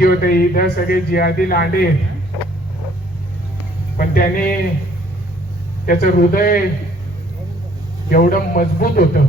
माहिती होतं इथं सगळे जिहादी लांडे, पण त्याने त्याचं हृदय एवढं मजबूत होतं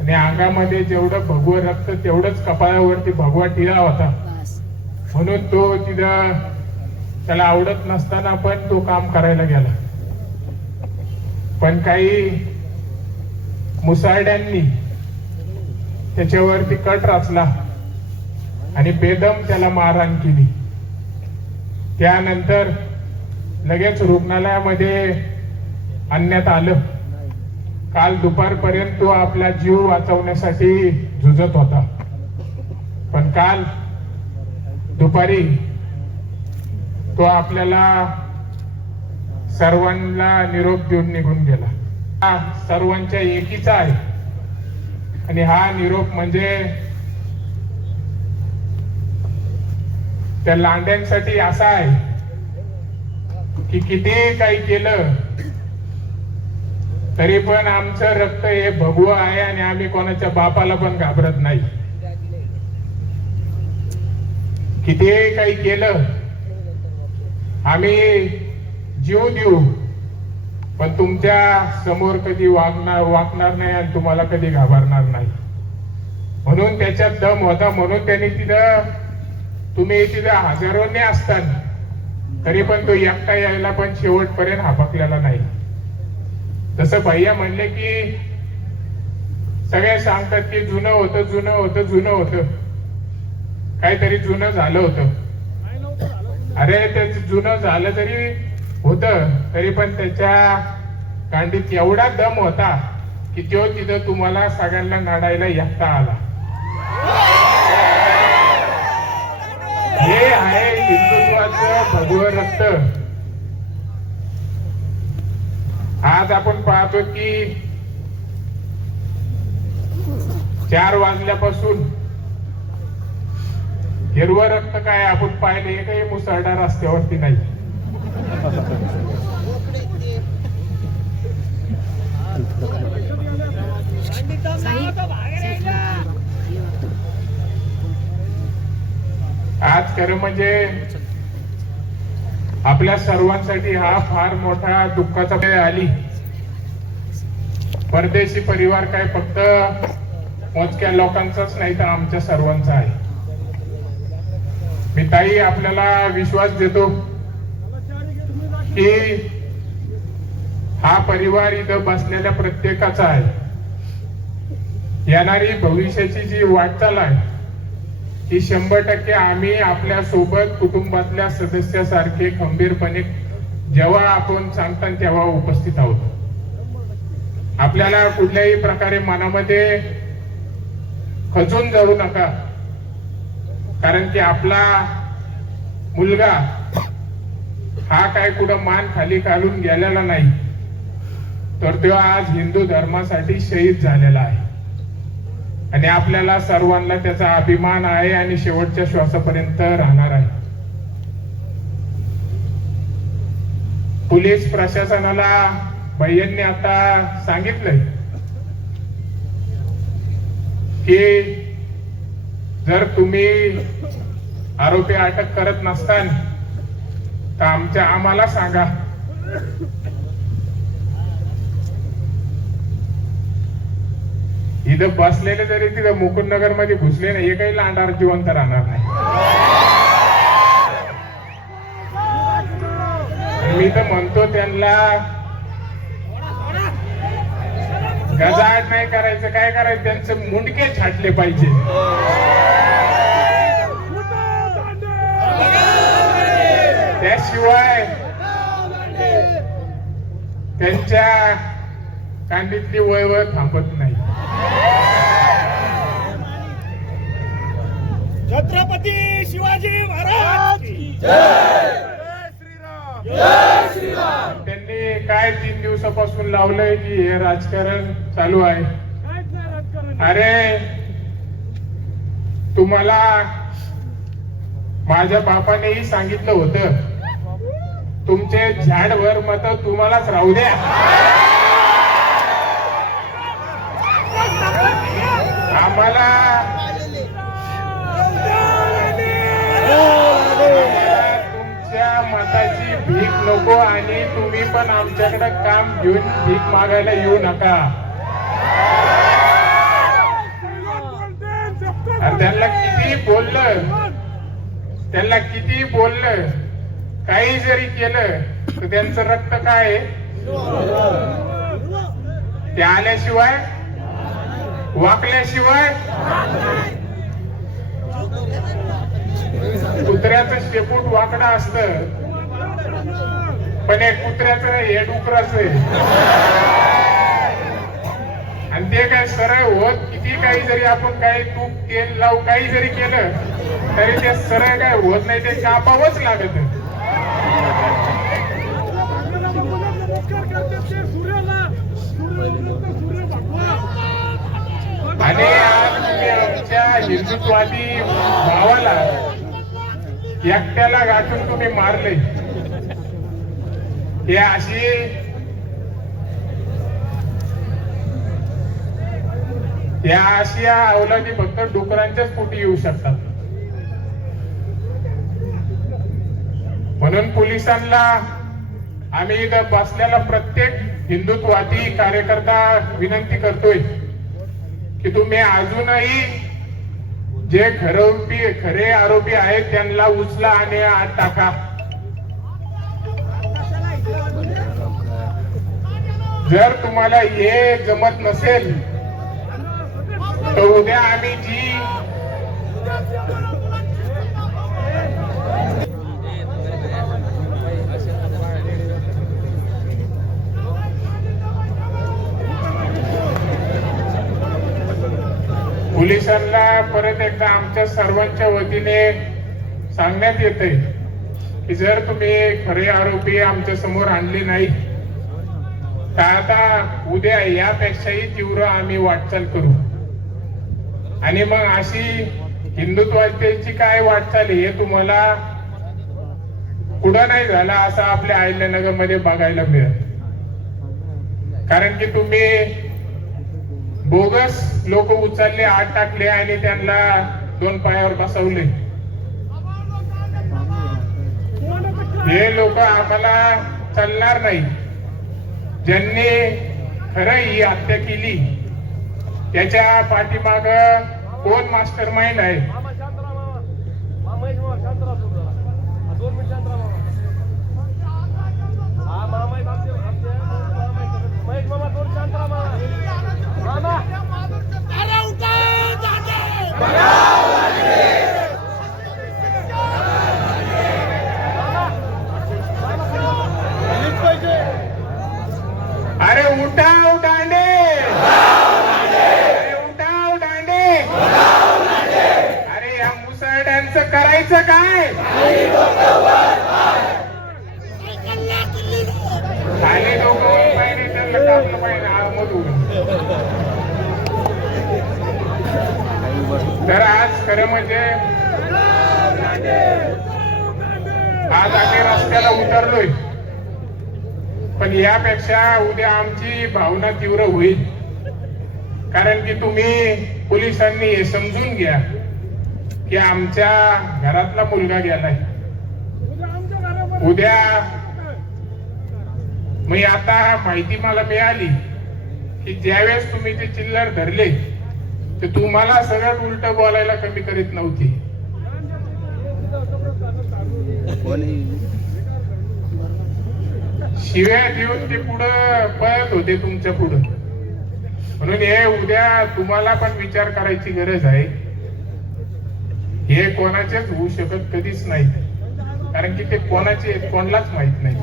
आणि अंगामध्ये जेवढं भगवं रक्त तेवढंच कपाळावरती भगवा टिळा होता, म्हणून तो तिथं त्याला आवडत नसताना पण तो काम करायला गेला. पण काही मुसारड्यांनी त्याच्यावरती कट रचला आणि बेदम त्याला मारहाण केली. त्यानंतर लगेच रुग्णालयामध्ये आणण्यात आलं. काल दुपारपर्यंत तो आपला जीव वाचवण्यासाठी झुजत होता, पण काल दुपारी तो आपल्याला सर्वांना निरोप देऊन निघून गेला. हा सर्वांच्या एकीचा आहे आणि हा निरोप म्हणजे त्या लांड्यांसाठी असा आहे की किती काही केलं तरी पण आमचं रक्त हे भगवं आहे आणि आम्ही कोणाच्या बापाला पण घाबरत नाही. कितीही काही केलं आम्ही जीव देऊ, पण तुमच्या समोर कधी वागणार नाही आणि तुम्हाला कधी घाबरणार नाही. म्हणून त्याच्यात दम होता, म्हणून त्यांनी तिथं तुम्ही तिथं हजारोने असताना तरी पण तो एकटा यायला पण शेवटपर्यंत हापकलेला नाही. जसं भैया म्हणले की सगळे सांगतात की जुनं होतं जुनं होतं जुनं होतं, काहीतरी जुनं झालं होतं. अरे ते जुनं झालं जरी होतं तरी पण त्याच्या कांडीत एवढा दम होता की तो तिथं तुम्हाला सगळ्यांना नाडायला एकटा आला. हे आहे हिंदुत्वाचं भगवं रक्त. आज आपण पाहतो की 4 वाजल्यापासून हिरवं रक्त काय आपण पाहिले एकही मुसळडा रस्त्यावरती नाही. आज खरं म्हणजे आपल्या सर्वांसाठी हा फार मोठा दुःखाचा वेळ आली. परदेशी परिवार काय फक्त मोजक्या लोकांचाच नाही तर आमच्या सर्वांचा आहे. मी ताई आपल्याला विश्वास देतो की हा परिवार इथं बसलेल्या प्रत्येकाचा आहे. येणारी भविष्याची जी वाटचाल आहे ही 100% आम्ही आपल्या सोबत कुटुंबातल्या सदस्यासारखे खंबीरपणे जेव्हा आपण सांगता तेव्हा उपस्थित आहोत. आपल्याला कुठल्याही प्रकारे मनामध्ये खचून जाऊ नका, कारण की आपला मुलगा हा काय कुठं मान खाली घालून गेलेला नाही, तर तो आज हिंदू धर्मासाठी शहीद झालेला आहे आणि आपल्याला सर्वांना त्याचा अभिमान आहे आणि शेवटच्या श्वासापर्यंत राहणार आहे. पोलीस प्रशासनाला भैयांनी आता सांगितलंय की जर तुम्ही आरोपी अटक करत नसताल तर आम्हाला सांगा. इथं बसलेले जरी तिथं मुकुंदनगर मध्ये घुसले नाही एकही लांडार जिवंत राहणार नाही. मी तर म्हणतो त्यांना गजाआड नाही करायचं, काय करायचं त्यांचे मुंडके छाटले पाहिजे. त्याशिवाय त्यांच्या कांडीतली वय थांबत नाही. छत्रपती शिवाजी महाराज की जय. जय श्रीराम. जय श्रीराम. त्यांनी काय 3 दिवसापासून लावलंय की हे राजकारण चालू आहे. अरे तुम्हाला माझ्या बापानेही सांगितलं होतं तुमचे झाडवर मत तुम्हालाच राहू द्या. आम्हाला नको आणि तुम्ही पण आमच्याकडे काम घेऊन भीक मागायला येऊ नका. आणि त्यांना किती बोललं काही जरी केलं तर त्यांचं रक्त काय आहे? ते आल्याशिवाय वाकल्याशिवाय. कुत्र्याचं शेपूट वाकडं असतं पण एक कुत्र्याचं हे डुकराचं आहे. आणि ते काय सरळ होत किती काही जरी आपण काही तूप तेल लावू काही जरी केलं तरी ते सरळ काय होत नाही, ते कापावंच लागत. आणि आज तुम्ही आमच्या हिंदुत्वादी भावाला एकट्याला गाठून तुम्ही मारले. हे अशी अवलादी फक्त डुकरांच्याच पोटी येऊ शकतात. म्हणून पोलिसांना आम्ही इथं बसलेला प्रत्येक हिंदुत्वादी कार्यकर्ता विनंती करतोय की तुम्ही अजूनही जे खरे आरोपी आहेत त्यांना उचला आणि आत टाका. जर तुम्हाला हे जमत नसेल तर उद्या आम्ही पोलिसांना परत एकदा आमच्या सर्वांच्या वतीने सांगण्यात येते की जर तुम्ही खरे आरोपी आमच्या समोर आणले नाही तर आता उद्या यापेक्षाही तीव्र आम्ही वाटचाल करू. आणि मग अशी हिंदुत्वाची काय वाटचाल हे तुम्हाला पुढं नाही झाला असं आपल्या अहिल्यानगर मध्ये बघायला मिळेल. कारण की तुम्ही बोगस लोक उचलले आत टाकले आणि त्यांना दोन पायावर बसवले. हे लोक आम्हाला चालणार नाही. ज्यांनी खरं ही हत्या केली त्याच्या पाठीमाग कोण मास्टर माइंड आहे? अरे उठाव दांडे, अरे उठाव दांडे. अरे या मुसळड्यांचं करायचं काय? खाली डोकं पाहिजे त्यांना टाकलं पाहिजे आतमधून. तर आज खरं म्हणजे आज आम्ही रस्त्याला उतरलोय पण यापेक्षा उद्या आमची भावना तीव्र होईल. कारण की तुम्ही पोलिसांनी हे समजून घ्या की आमच्या घरातला मुलगा गेलाय. उद्या मी आता माहिती मला मिळाली की ज्यावेळेस तुम्ही ते चिल्लर धरले ते तुम्हाला सगळ्यात उलट बोलायला कमी करीत नव्हती. शिव्या देऊन ते पुढं पळत होते तुमच्या पुढं. म्हणून हे उद्या तुम्हाला पण विचार करायची गरज आहे. हे कोणाचेच होऊ शकत कधीच नाही. कारण की ते कोणाचे कोणालाच माहित नाही.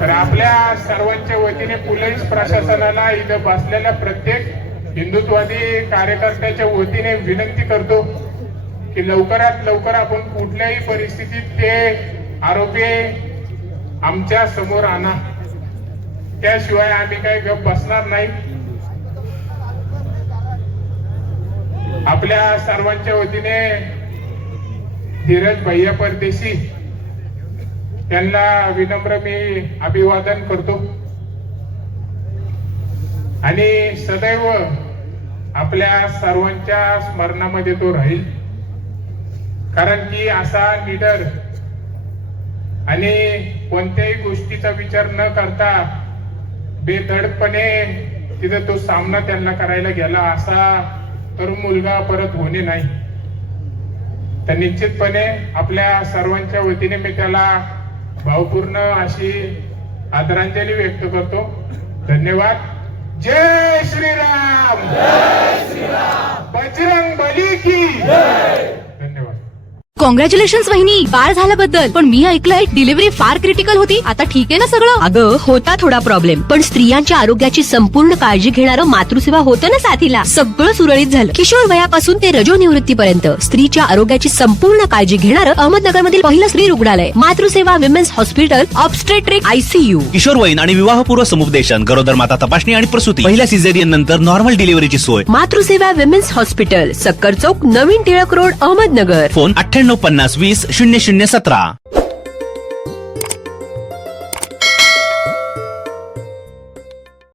तर आपल्या सर्वांच्या वतीने पोलीस प्रशासनाला इथं बसलेल्या प्रत्येक हिंदुत्वादी कार्यकर्त्याच्या वतीने विनंती करतो की लवकरात लवकर आपण कुठल्याही परिस्थितीत ते आरोपी आमच्या समोर आणा. त्याशिवाय आम्ही काही गप बसणार नाही. आपल्या सर्वांच्या वतीने धीरज भैया परदेशी त्यांना विनम्र मी अभिवादन करतो आणि सदैव आपल्या सर्वांच्या स्मरणामध्ये तो राहील. कारण की असा लीडर आणि कोणत्याही गोष्टीचा विचार न करता बेधडकपणे तिथं तो सामना त्यांना करायला गेला, असा तरुण मुलगा परत होणे नाही. तर निश्चितपणे आपल्या सर्वांच्या वतीने मी त्याला भावपूर्ण अशी आदरांजली व्यक्त करतो. धन्यवाद. जय श्रीराम. बजरंग बली की धन्यवाद. कॉंग्रॅच्युलेशन वहिनी, बाळ झाल्याबद्दल. पण मी ऐकलंय डिलिव्हरी फार क्रिटिकल होती. आता ठीक आहे ना सगळं? अगं होता थोडा प्रॉब्लेम, पण स्त्रियांच्या आरोग्याची संपूर्ण काळजी घेणारं मातृसेवा होतं ना साथीला. सगळं सुरळीत झालं. किशोर वयापासून ते रजोनिवृत्तीपर्यंत स्त्रीच्या आरोग्याची संपूर्ण काळजी घेणारं अहमदनगर मधील पहिलं स्त्री रुग्णालय Matruseva women's hospital obstetric ICU. किशोरवयीन आणि विवाहपूर्व समुपदेशन, गरोदर माता तपासणी आणि प्रसूती, पहिल्या सिझेरियन नंतर नॉर्मल डिलिव्हरीची सोय. मातृसेवा विमेन्स हॉस्पिटल, सक्कर चौक, नवीन टिळक रोड, अहमदनगर. फोन 9850 20 0017.